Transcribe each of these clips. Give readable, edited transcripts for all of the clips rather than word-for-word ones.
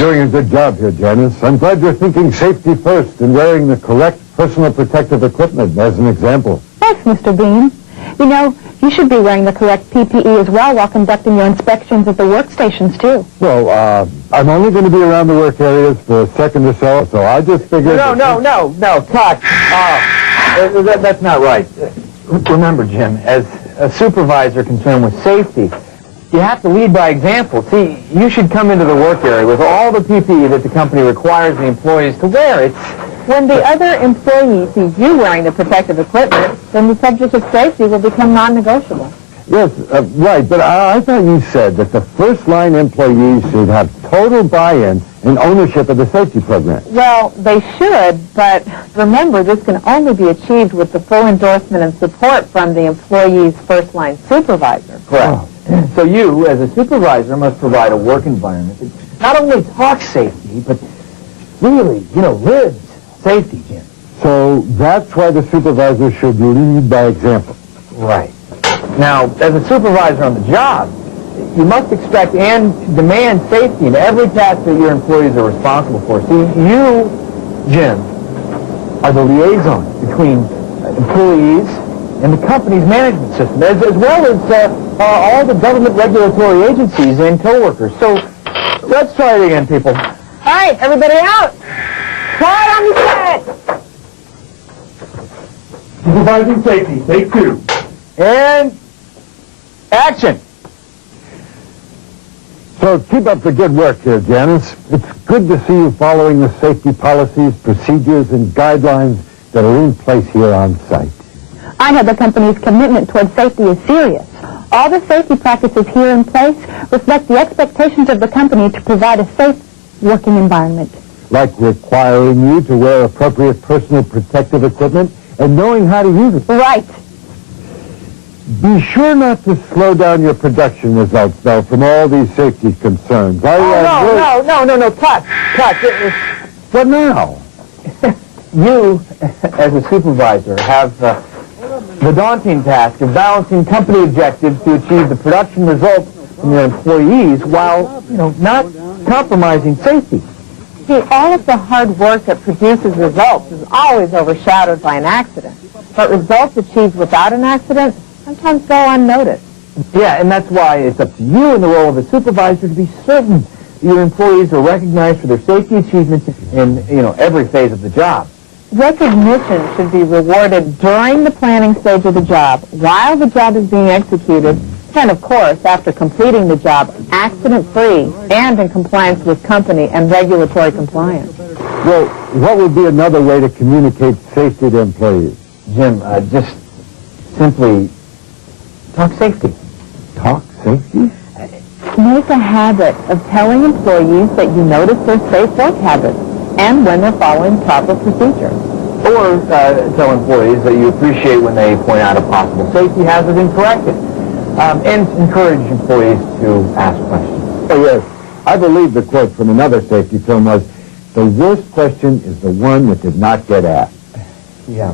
doing a good job here, Janice. I'm glad you're thinking safety first and wearing the correct personal protective equipment as an example. Yes, Mr. Bean. You know, you should be wearing the correct PPE as well while conducting your inspections at the workstations, too. Well, I'm only going to be around the work areas for a second or so I just figured... No, Tuck. That's not right. Remember, Jim, as a supervisor concerned with safety, you have to lead by example. See, you should come into the work area with all the PPE that the company requires the employees to wear. It's... When the other employee sees you wearing the protective equipment, then the subject of safety will become non-negotiable. Yes, right, but I thought you said that the first-line employees should have total buy-in and ownership of the safety program. Well, they should, but remember, this can only be achieved with the full endorsement and support from the employee's first-line supervisor. Correct. Oh. So you, as a supervisor, must provide a work environment that not only talks safety, but really, lives safety, Jim. So that's why the supervisor should lead by example. Right. Now, as a supervisor on the job, you must expect and demand safety in every task that your employees are responsible for. See, you, Jim, are the liaison between employees and the company's management system, as well as all the government regulatory agencies and coworkers. So, let's try it again, people. All right, everybody out. Quiet on the set. Supervising safety, take 2. And action. So keep up the good work here, Janice. It's good to see you following the safety policies, procedures, and guidelines that are in place here on site. I know the company's commitment towards safety is serious. All the safety practices here in place reflect the expectations of the company to provide a safe working environment. Like requiring you to wear appropriate personal protective equipment and knowing how to use it. Right. Be sure not to slow down your production results, though, from all these safety concerns. No, cut. What now? You, as a supervisor, have the daunting task of balancing company objectives to achieve the production results from your employees while, not compromising safety. See, all of the hard work that produces results is always overshadowed by an accident. But results achieved without an accident sometimes go unnoticed. Yeah, and that's why it's up to you in the role of a supervisor to be certain that your employees are recognized for their safety achievements in, every phase of the job. Recognition should be rewarded during the planning stage of the job, while the job is being executed, and of course, after completing the job, accident-free and in compliance with company and regulatory compliance. Well, what would be another way to communicate safety to employees? Jim, just simply talk safety. Talk safety? Make a habit of telling employees that you notice their safe work habits and when they're following proper procedures. Or tell employees that you appreciate when they point out a possible safety hazard and correct it. And encourage employees to ask questions. Oh, yes. I believe the quote from another safety film was, "The worst question is the one that did not get asked." Yeah,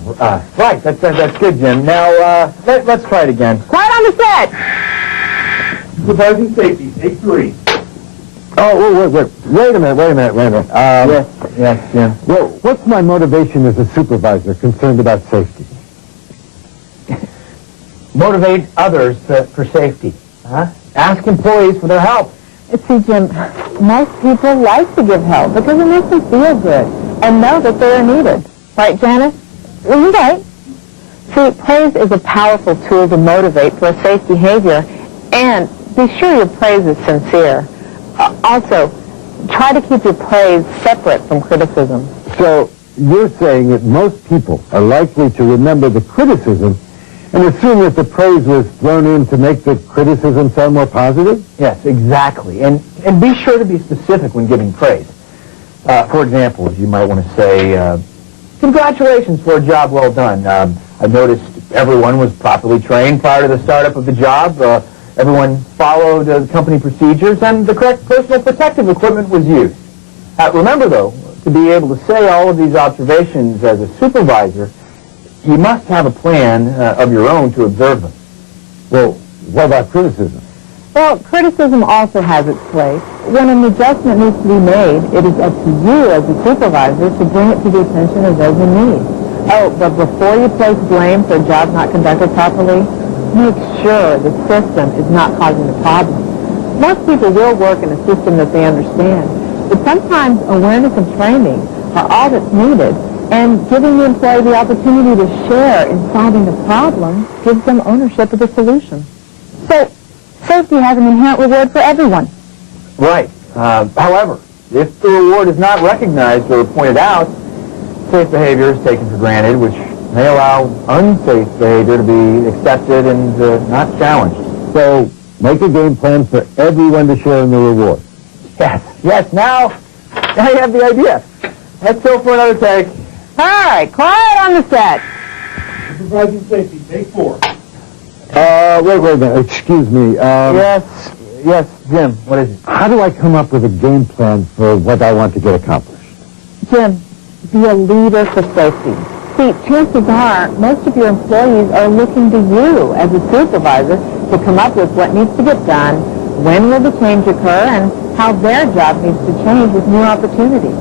right. That's good, Jim. Now, let's try it again. Quiet on the set! Supervising safety, take 3. Oh, wait a minute. Yes, Jim. Well, what's my motivation as a supervisor concerned about safety? Motivate others for safety. Ask employees for their help. See, Jim, most people like to give help because it makes them feel good and know that they are needed. Right, Janice? Right. See, praise is a powerful tool to motivate for a safe behavior, and be sure your praise is sincere. Also, try to keep your praise separate from criticism. So, you're saying that most people are likely to remember the criticism and assume that the praise was thrown in to make the criticism sound more positive? Yes, exactly. And be sure to be specific when giving praise. For example, you might want to say, congratulations for a job well done. I've noticed everyone was properly trained prior to the startup of the job. Everyone followed the company procedures, and the correct personal protective equipment was used. Remember, though, to be able to say all of these observations as a supervisor, you must have a plan of your own to observe them. Well, what about criticism? Well, criticism also has its place, when an adjustment needs to be made, it is up to you as a supervisor to bring it to the attention of those in need. Oh, but before you place blame for a job not conducted properly, make sure the system is not causing the problem. Most people will work in a system that they understand, but sometimes awareness and training are all that's needed, and giving the employee the opportunity to share in solving the problem gives them ownership of the solution. So, safety has an inherent reward for everyone. Right. However, if the reward is not recognized or pointed out, safe behavior is taken for granted, which may allow unsafe behavior to be accepted and not challenged. So make a game plan for everyone to share in the reward. Yes, now you have the idea. Let's go for another take. All right, quiet on the set. Supervising safety, take 4. Wait a minute, excuse me. Yes, Jim, what is it? How do I come up with a game plan for what I want to get accomplished? Jim, be a leader for safety. See, chances are most of your employees are looking to you as a supervisor to come up with what needs to get done, when will the change occur, and how their job needs to change with new opportunities.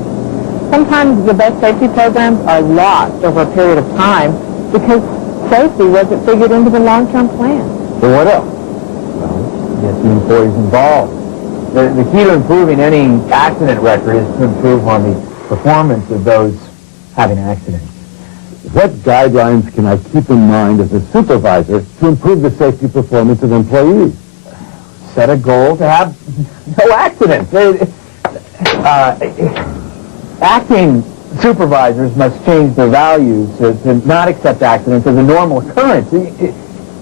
Sometimes the best safety programs are lost over a period of time because safety wasn't figured into the long-term plan. Well, what else? Well, get the employees involved. The key to improving any accident record is to improve on the performance of those having accidents. What guidelines can I keep in mind as a supervisor to improve the safety performance of employees? Set a goal to have no accidents. Acting supervisors must change their values to not accept accidents as a normal occurrence.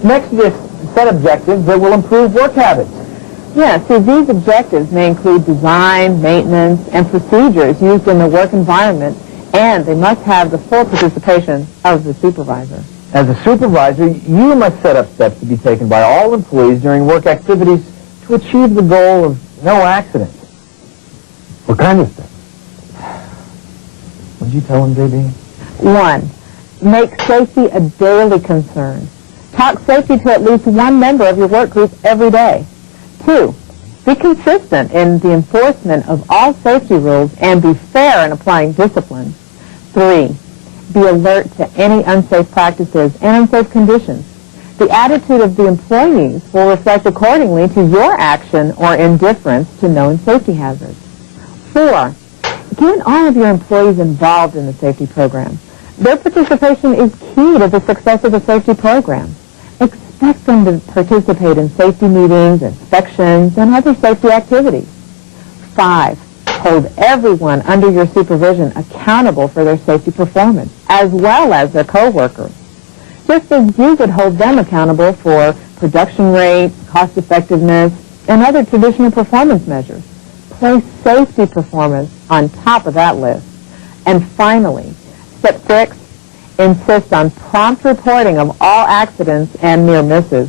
Next, just set objectives that will improve work habits. Yeah, see, these objectives may include design, maintenance, and procedures used in the work environment, and they must have the full participation of the supervisor. As a supervisor, you must set up steps to be taken by all employees during work activities to achieve the goal of no accidents. What kind of steps? Would you tell him, JB? 1, make safety a daily concern. Talk safety to at least one member of your work group every day. 2, be consistent in the enforcement of all safety rules and be fair in applying discipline. 3, be alert to any unsafe practices and unsafe conditions. The attitude of the employees will reflect accordingly to your action or indifference to known safety hazards. 4, get all of your employees involved in the safety program. Their participation is key to the success of the safety program. Expect them to participate in safety meetings, inspections, and other safety activities. 5, hold everyone under your supervision accountable for their safety performance, as well as their co-workers. Just as you would hold them accountable for production rates, cost effectiveness, and other traditional performance measures. Place safety performance on top of that list. And finally, step 6, insist on prompt reporting of all accidents and near misses.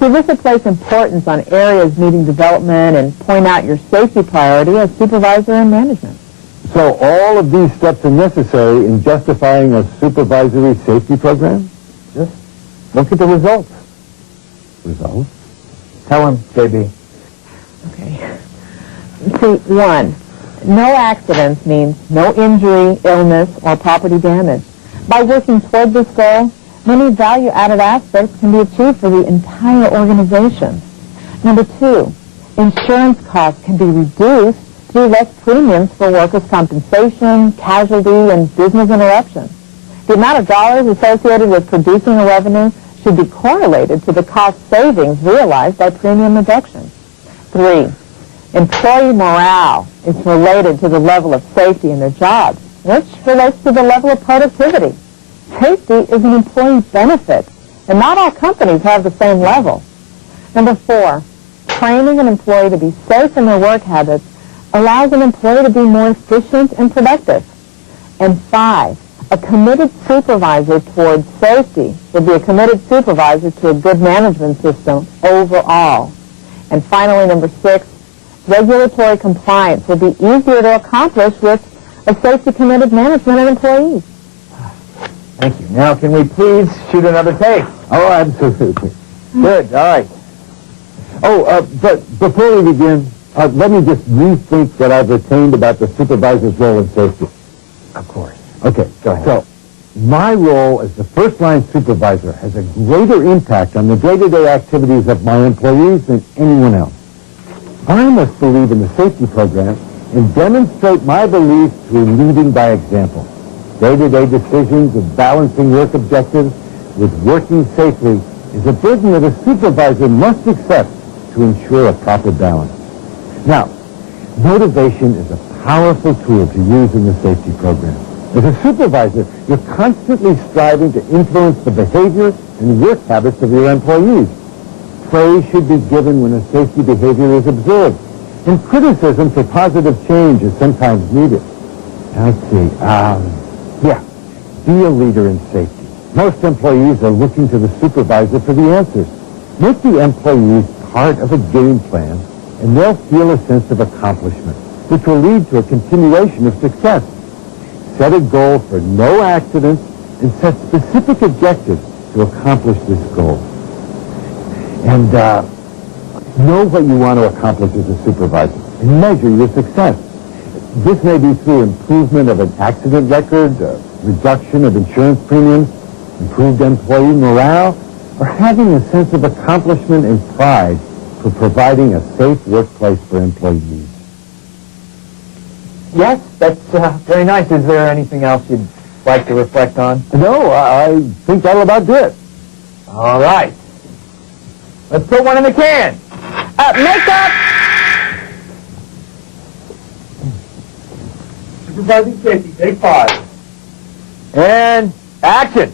See, this will place importance on areas needing development and point out your safety priority as supervisor and management. So all of these steps are necessary in justifying a supervisory safety program? Just look at the results. Results? Tell him, JB. Okay. See, 1, no accidents means no injury, illness, or property damage. By working toward this goal, many value-added aspects can be achieved for the entire organization. Number 2, insurance costs can be reduced through less premiums for workers' compensation, casualty, and business interruption. The amount of dollars associated with producing a revenue should be correlated to the cost savings realized by premium reduction. 3, employee morale is related to the level of safety in their jobs, which relates to the level of productivity. Safety is an employee benefit, and not all companies have the same level. Number 4, training an employee to be safe in their work habits allows an employee to be more efficient and productive. And 5, a committed supervisor towards safety will be a committed supervisor to a good management system overall. And finally, number 6, regulatory compliance will be easier to accomplish with a safety-committed management of employees. Thank you. Now, can we please shoot another take? Oh, absolutely. Good. All right. Oh, but before we begin, Let me just rethink what I've retained about the supervisor's role in safety. Of course. Okay, Go ahead. So, my role as the first-line supervisor has a greater impact on the day-to-day activities of my employees than anyone else. I must believe in the safety program and demonstrate my belief through leading by example. Day-to-day decisions of balancing work objectives with working safely is a burden that a supervisor must accept to ensure a proper balance. Now, motivation is a powerful tool to use in the safety program. As a supervisor, you're constantly striving to influence the behavior and work habits of your employees. Praise should be given when a safety behavior is observed, and criticism for positive change is sometimes needed. Now, let's see. Be a leader in safety. Most employees are looking to the supervisor for the answers. Make the employees part of a game plan, and they'll feel a sense of accomplishment, which will lead to a continuation of success. Set a goal for no accidents and set specific objectives to accomplish this goal. And know what you want to accomplish as a supervisor and measure your success. This may be through improvement of an accident record, reduction of insurance premiums, improved employee morale, or having a sense of accomplishment and pride for providing a safe workplace for employees. Yes, that's very nice. Is there anything else you'd like to reflect on? No, I think that'll about do it. All right. Let's put one in the can. Makeup! Supervising safety, take 5. And action.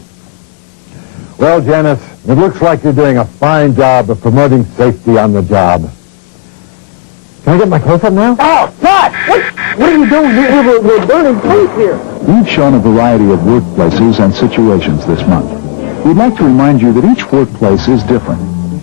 Well, Janice, it looks like you're doing a fine job of promoting safety on the job. Can I get my close-up now? Oh, God! What are you doing? We're burning tape here. We've shown a variety of workplaces and situations this month. We'd like to remind you that each workplace is different.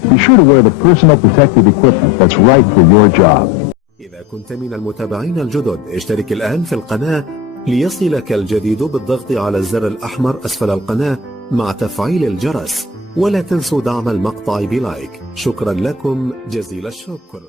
Be sure to wear the personal protective equipment that's right for your job. إذا كنت من المتابعين الجدد اشترك الآن في القناة ليصلك الجديد بالضغط على الزر الأحمر أسفل القناة مع تفعيل الجرس، ولا تنسوا دعم المقطع بلايك. شكرا لكم جزيل الشكر.